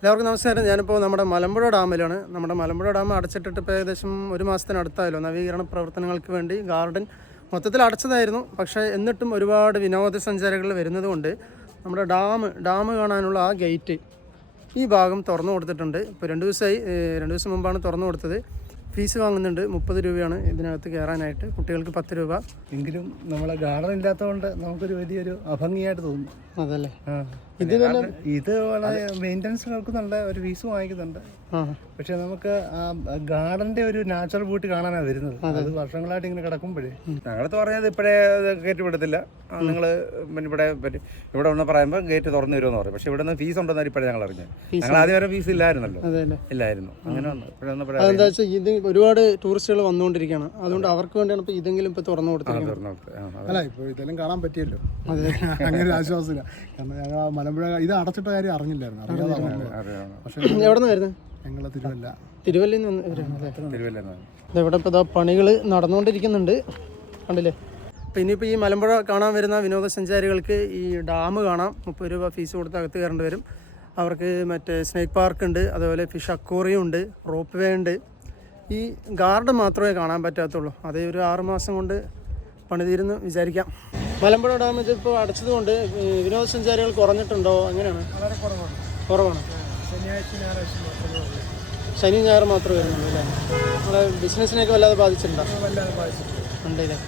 എല്ലാവർക്കും നമസ്കാരം. ഞാനിപ്പോൾ നമ്മുടെ മലമ്പുഴ ഡാമിലാണ്. നമ്മുടെ മലമ്പുഴ ഡാം അടച്ചിട്ടിട്ട് ഇപ്പോൾ ഏകദേശം ഒരു മാസത്തിനടുത്തായല്ലോ നവീകരണ പ്രവർത്തനങ്ങൾക്ക് വേണ്ടി ഗാർഡൻ മൊത്തത്തിൽ അടച്ചതായിരുന്നു. പക്ഷേ എന്നിട്ടും ഒരുപാട് വിനോദസഞ്ചാരികൾ വരുന്നതുകൊണ്ട് നമ്മുടെ ഡാം ഡാം കാണാനുള്ള ആ ഗേറ്റ് ഈ ഭാഗം തുറന്നു കൊടുത്തിട്ടുണ്ട്. ഇപ്പോൾ രണ്ട് ദിവസമായി രണ്ട് ദിവസം മുമ്പാണ് തുറന്നു കൊടുത്തത്. ഫീസ് വാങ്ങുന്നുണ്ട്. മുപ്പത് രൂപയാണ് ഇതിനകത്ത് കയറാനായിട്ട്. കുട്ടികൾക്ക് പത്ത് രൂപ. എങ്കിലും നമ്മളെ ഗാർഡൻ ഇല്ലാത്തതുകൊണ്ട് നമുക്കൊരു വലിയൊരു അഭംഗിയായിട്ട് തോന്നുന്നു അതല്ലേ? ഇത് ഇത് വളരെ മെയിന്റനൻസ് നടക്കുന്നുണ്ട് ഒരു ഫീസ് വാങ്ങിക്കുന്നുണ്ട്. പക്ഷെ നമുക്ക് ആ ഗാർഡന്റെ ഒരു നാച്ചുറൽ ബ്യൂട്ടി കാണാനാണ് വരുന്നത്. അത്. വർഷങ്ങളായിട്ട് ഇങ്ങനെ കിടക്കുമ്പോഴേ. ഞങ്ങളടുത്ത് പറഞ്ഞത് ഇപ്പോഴേ ഗേറ്റ് വിടത്തില്ല നിങ്ങൾ പിന്നെ ഇവിടെ ഇവിടെ ഒന്ന് പറയുമ്പോൾ ഗേറ്റ് തുറന്നു വരുമെന്ന് പറയും. പക്ഷെ ഇവിടെ നിന്ന് ഫീസ് ഉണ്ടെന്നാണ് ഇപ്പോഴേ ഞങ്ങൾ അറിഞ്ഞത് ഞങ്ങൾ ആദ്യം വരെ ഫീസ് ഇല്ലായിരുന്നല്ലോ. ഇല്ലായിരുന്നു. അങ്ങനെ വന്നു ഇപ്പോഴേ ഒരുപാട് ടൂറിസ്റ്റുകൾ വന്നുകൊണ്ടിരിക്കുകയാണ്. അതുകൊണ്ട് അവർക്ക് വേണ്ടിയാണ് ഇപ്പോൾ ഇതെങ്കിലും ഇപ്പോൾ തുറന്നു കൊടുത്തിരിക്കുന്നത്. അല്ല ഇപ്പോൾ ഇതെല്ലാം കാണാൻ പറ്റിയല്ലോ. അതെ. അങ്ങനെ ഒരു ആശ്വാസമില്ല. കാരണം ഞങ്ങൾ മലമ്പുഴ ഇത് അടച്ചിട്ട കാര്യം അറിഞ്ഞില്ലായിരുന്നു. അറിയാതെ. പക്ഷെ എവിടെ നിന്നായിരുന്നു ഞങ്ങളെ തിരുവല്ല. തിരുവല്ലയിൽ നിന്ന് വരുന്നല്ലേ തിരുവല്ലയിൽ നിന്ന്. ഇവിടെ ഇപ്പോൾ പണികൾ നടന്നുകൊണ്ടിരിക്കുന്നുണ്ട്. കണ്ടില്ലേ? അപ്പോൾ ഇനിയിപ്പോൾ ഈ മലമ്പുഴ കാണാൻ വരുന്ന വിനോദസഞ്ചാരികൾക്ക് ഈ ഡാം കാണാം. മുപ്പത് രൂപ ഫീസ് കൊടുത്ത് അകത്ത് കയറേണ്ടി വരും. അവർക്ക് മറ്റേ സ്നേക്ക് പാർക്ക് ഉണ്ട്. അതുപോലെ ഫിഷ് അക്വോറിയം ഉണ്ട്. റോപ്പ് വേ ഉണ്ട്. ഈ ഗാർഡ് മാത്രമേ കാണാൻ പറ്റാത്തുള്ളൂ. അതേ ഒരു ആറുമാസം കൊണ്ട് പണിതീരുന്നു വിചാരിക്കാം. മലമ്പുഴ ഡാം ഇപ്പോൾ അടച്ചതുകൊണ്ട് കൊണ്ട് വിനോദസഞ്ചാരികൾ കുറഞ്ഞിട്ടുണ്ടോ? അങ്ങനെയാണ് വളരെ കുറവാണ്. കുറവാണ്. ശനിയാഴ്ച ഞായറാഴ്ച ശനി ഞായർ മാത്രമേ വരുന്നുള്ളൂ അല്ലേ? നമ്മളെ ബിസിനസ്സിനെയൊക്കെ വല്ലാതെ ബാധിച്ചിട്ടുണ്ടോ? വല്ലാതെ ബാധിച്ചിട്ടുണ്ട്. ഉണ്ടല്ലേ?